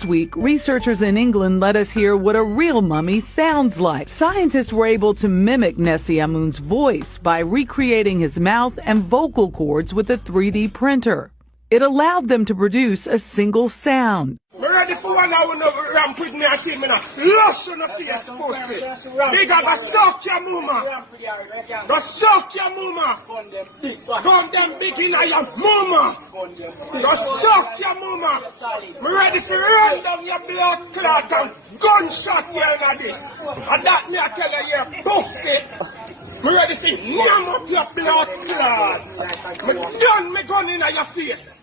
This week, researchers in England let us hear what a real mummy sounds like. Scientists were able to mimic Nessie Amun's voice by recreating his mouth and vocal cords with a 3D printer. It allowed them to produce a single sound. I'm ready for one hour now, ramp with me and see me now. Lush on the face, pussy. Bigga, go suck your mama. Go suck your mama. Gun them big in your mama. Go suck your mama. I'm ready for run down your blood clot and gunshot you in this. And that me I tell you, pussy. I'm ready to yam up your blood clot. I'm done me gun in your face.